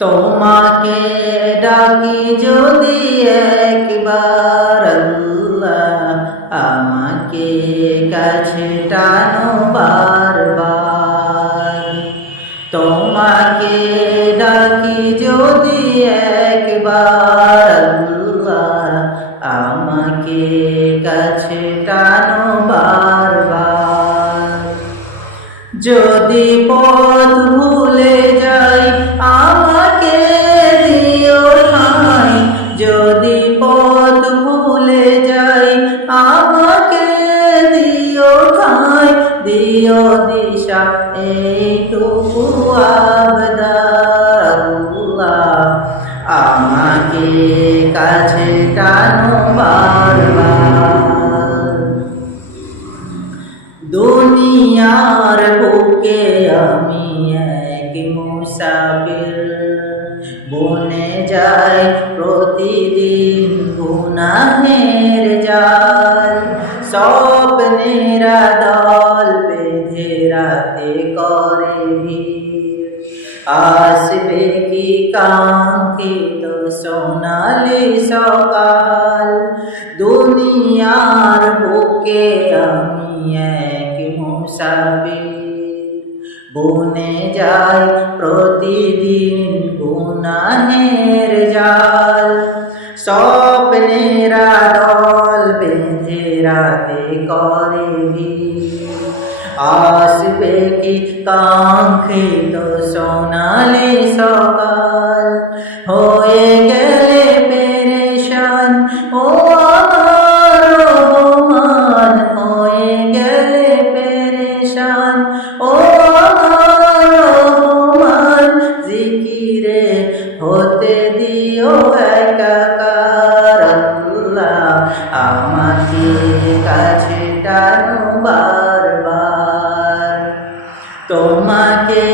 তোমাকে ডাকি যদি একবার আল্লাহ, আমাকে কাছে টানো বারবার। তোমাকে ডাকি যদি একবার আল্লাহ, আমাকে কাছে টানো বারবার। যদি পথ ভুলে যাই আমাকে দিও ঠাঁই, যদি পথ ভুলে যাই আমাকে দিও ঠাঁই, দিও দিশা এইটুকু আবদার আল্লাহ, আমাকে কাছে টানো বারবার। দুনিয়ার বুকে আমি এক মুসাফির, বনে যাই প্রতিদিন গুনাহের জাল। স্বপ্নেরা দল বেঁধে রাতে করে ভিড়, আসবে কি কাঙ্ক্ষিত সোনালি সকাল। দুনিয়ার বুকে আমি এক মুসাফির, বনে যাই প্রতিদিন গুনাহের জাল। স্বপ্নেরা দল বেঁধে রাতে করে ভিড়, আসবে কি কাঙ্ক্ষিত সোনালি সকাল। হয়ে গেলে পেরেশান ও আমার রহমান, হয়ে গেলে পেরেশান ও আমার রহমান। জিকিরে হতে দিও একাকার আল্লাহ, আমাকে কাছে টানো বারবার। তোমাকে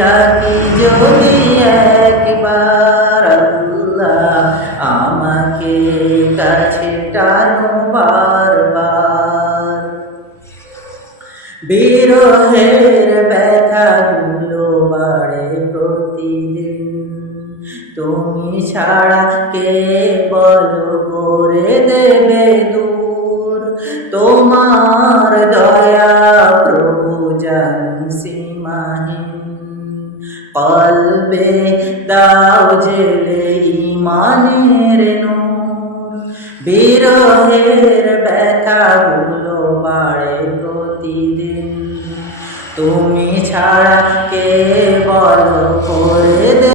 ডাকি যদি একবার আল্লাহ, আমাকে কাছে টানো বারবার। বিরহের ব্যথাগুলো বাড়ে প্রতিদিন, তুমি ছাড়া কে বলো করে দেবে দূর। তোমার দয়া প্রভু জানি সীমাহীন, কলবে দাও জেলে ঈমানের নূর। বিরহের ব্যথাগুলো বাড়ে প্রতিদিন, তুমি ছাড়া কে বলো করে